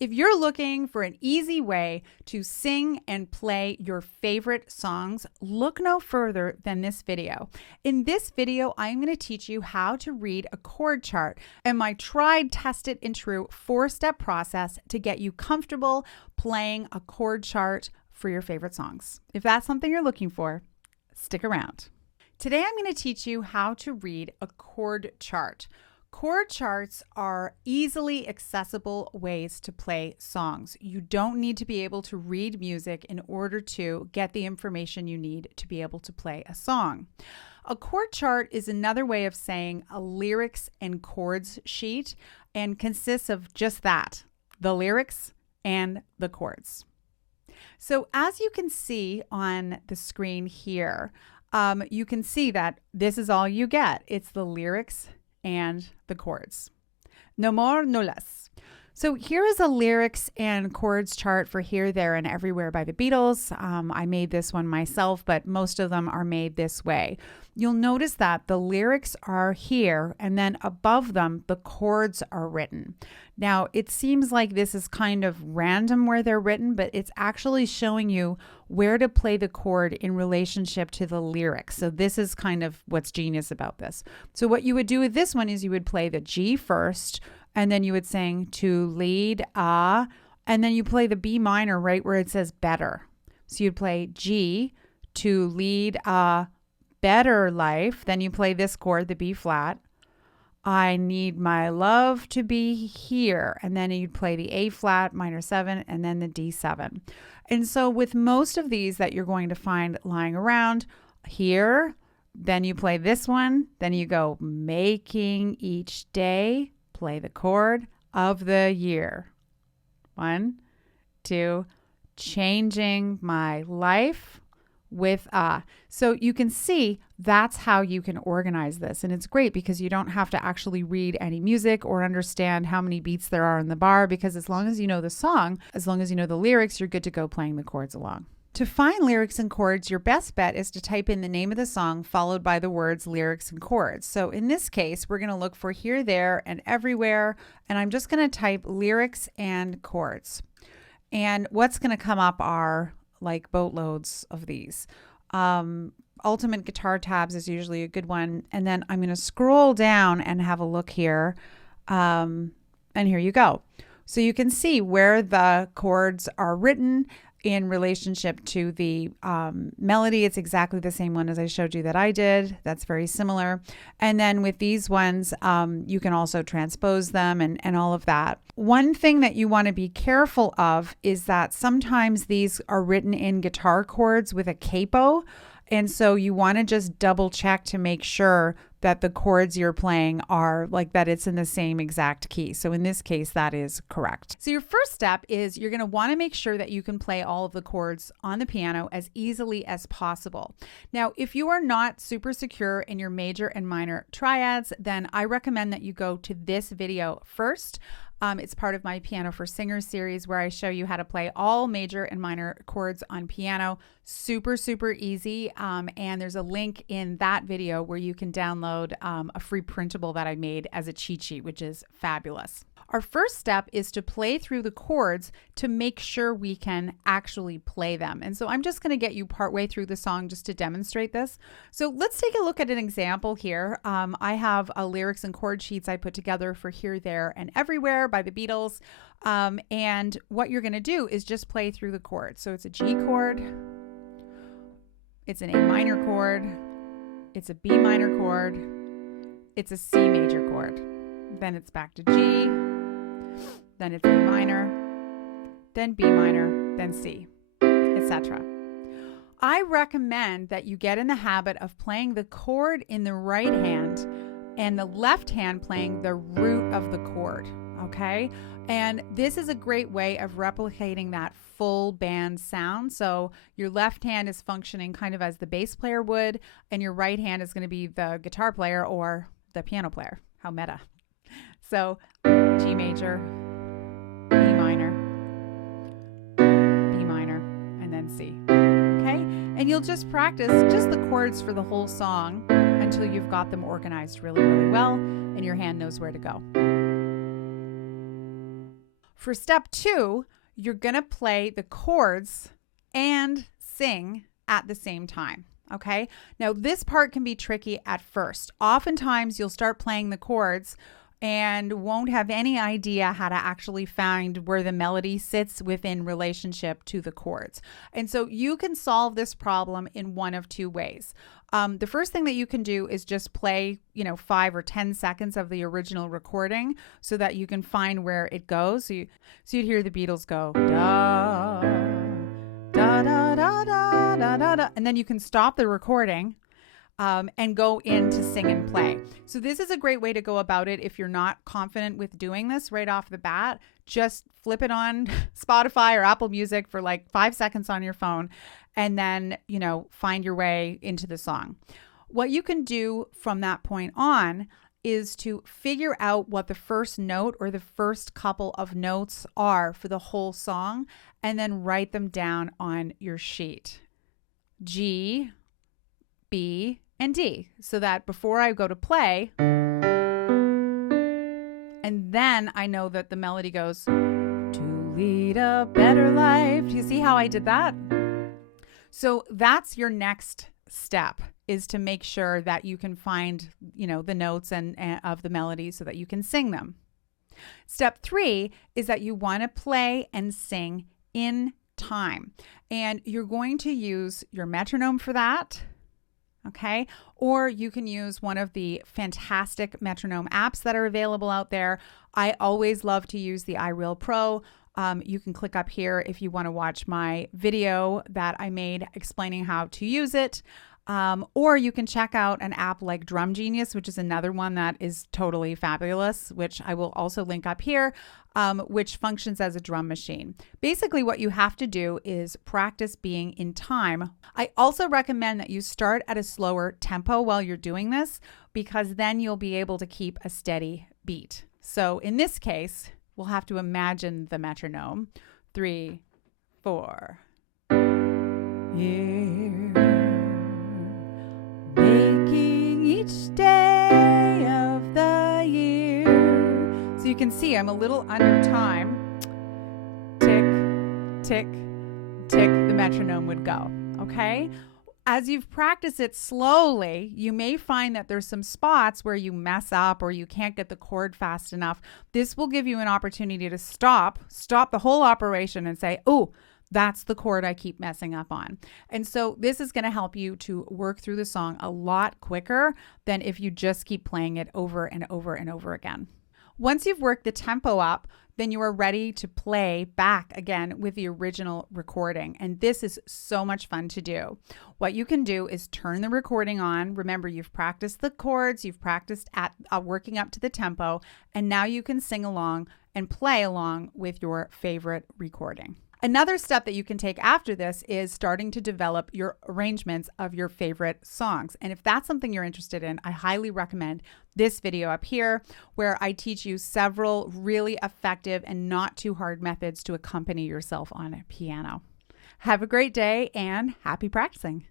If you're looking for an easy way to sing and play your favorite songs, look no further than this video. In this video, I'm going to teach you how to read a chord chart and my tried, tested, and true 4-step process to get you comfortable playing a chord chart for your favorite songs. If that's something you're looking for, stick around. Today, I'm going to teach you how to read a chord chart. Chord charts are easily accessible ways to play songs. You don't need to be able to read music in order to get the information you need to be able to play a song. A chord chart is another way of saying a lyrics and chords sheet and consists of just that, the lyrics and the chords. So as you can see on the screen here, you can see that this is all you get. It's the lyrics and the chords. No more, no less. So here is a lyrics and chords chart for Here, There, and Everywhere by the Beatles. I made this one myself, but most of them are made this way. You'll notice that the lyrics are here, and then above them, the chords are written. Now, it seems like this is kind of random where they're written, but it's actually showing you where to play the chord in relationship to the lyrics. So this is kind of what's genius about this. So what you would do with this one is you would play the G first, and then you would sing to lead, and then you play the B minor right where it says better. So you'd play G to lead a better life. Then you play this chord, the B flat. I need my love to be here. And then you'd play the A flat, minor 7, and then the D7. And so with most of these that you're going to find lying around here, then you play this one. Then you go making each day, play the chord of the year. 1, 2, changing my life with a. So you can see that's how you can organize this. And it's great because you don't have to actually read any music or understand how many beats there are in the bar, because as long as you know the song, as long as you know the lyrics, you're good to go playing the chords along. To find lyrics and chords, your best bet is to type in the name of the song followed by the words lyrics and chords. So in this case, we're going to look for Here, There, and Everywhere. And I'm just going to type lyrics and chords. And what's going to come up are like boatloads of these. Ultimate Guitar Tabs is usually a good one. And then I'm going to scroll down and have a look here. And here you go. So you can see where the chords are written in relationship to the melody. It's exactly the same one as I showed you that I did. That's very similar. And then with these ones, you can also transpose them and all of that. One thing that you want to be careful of is that sometimes these are written in guitar chords with a capo. And so you want to just double check to make sure that the chords you're playing are like that it's in the same exact key. So in this case, that is correct. So your first step is you're going to want to make sure that you can play all of the chords on the piano as easily as possible. Now, if you are not super secure in your major and minor triads, then I recommend that you go to this video first. It's part of my Piano for Singers series where I show you how to play all major and minor chords on piano. Super, super easy. And there's a link in that video where you can download a free printable that I made as a cheat sheet, which is fabulous. Our first step is to play through the chords to make sure we can actually play them. And so I'm just going to get you partway through the song just to demonstrate this. So let's take a look at an example here. I have a lyrics and chord sheets I put together for Here, There, and Everywhere by the Beatles. And what you're going to do is just play through the chords. So it's a G chord. It's an A minor chord. It's a B minor chord. It's a C major chord. Then it's back to G. Then it's A minor, then B minor, then C, etc. I recommend that you get in the habit of playing the chord in the right hand and the left hand playing the root of the chord, okay? And this is a great way of replicating that full band sound. So your left hand is functioning kind of as the bass player would, and your right hand is going to be the guitar player or the piano player. How meta. So G major, E minor, B minor, and then C. Okay? And you'll just practice just the chords for the whole song until you've got them organized really, really well and your hand knows where to go. For step 2, you're going to play the chords and sing at the same time. Okay. Now, this part can be tricky at first. Oftentimes, you'll start playing the chords and won't have any idea how to actually find where the melody sits within relationship to the chords. And so you can solve this problem in one of two ways. The first thing that you can do is just play, 5 or 10 seconds of the original recording so that you can find where it goes. So you'd hear the Beatles go, da, da, da, da, da, da, da, da. And then you can stop the recording and go in to sing and play. So this is a great way to go about it if you're not confident with doing this right off the bat. Just flip it on Spotify or Apple Music for like 5 seconds on your phone and then, find your way into the song. What you can do from that point on is to figure out what the first note or the first couple of notes are for the whole song and then write them down on your sheet. G, B, and D, so that before I go to play, and then I know that the melody goes, to lead a better life. Do you see how I did that? So that's your next step, is to make sure that you can find, the notes and of the melody so that you can sing them. Step 3 is that you want to play and sing in time. And you're going to use your metronome for that. Okay. Or you can use one of the fantastic metronome apps that are available out there. I always love to use the iReal Pro. You can click up here if you want to watch my video that I made explaining how to use it. Or you can check out an app like Drum Genius, which is another one that is totally fabulous, which I will also link up here, which functions as a drum machine. Basically, what you have to do is practice being in time. I also recommend that you start at a slower tempo while you're doing this, because then you'll be able to keep a steady beat. So in this case, we'll have to imagine the metronome. 3, 4. Here, making each day of the year. So you can see I'm a little under time. Tick, tick, tick, the metronome would go. Okay? As you've practiced it slowly, you may find that there's some spots where you mess up or you can't get the chord fast enough. This will give you an opportunity to stop the whole operation and say, oh, that's the chord I keep messing up on. And so this is going to help you to work through the song a lot quicker than if you just keep playing it over and over and over again. Once you've worked the tempo up, then you are ready to play back again with the original recording. And this is so much fun to do. What you can do is turn the recording on. Remember, you've practiced the chords, you've practiced at working up to the tempo, and now you can sing along and play along with your favorite recording. Another step that you can take after this is starting to develop your arrangements of your favorite songs. And if that's something you're interested in, I highly recommend this video up here, where I teach you several really effective and not too hard methods to accompany yourself on a piano. Have a great day and happy practicing.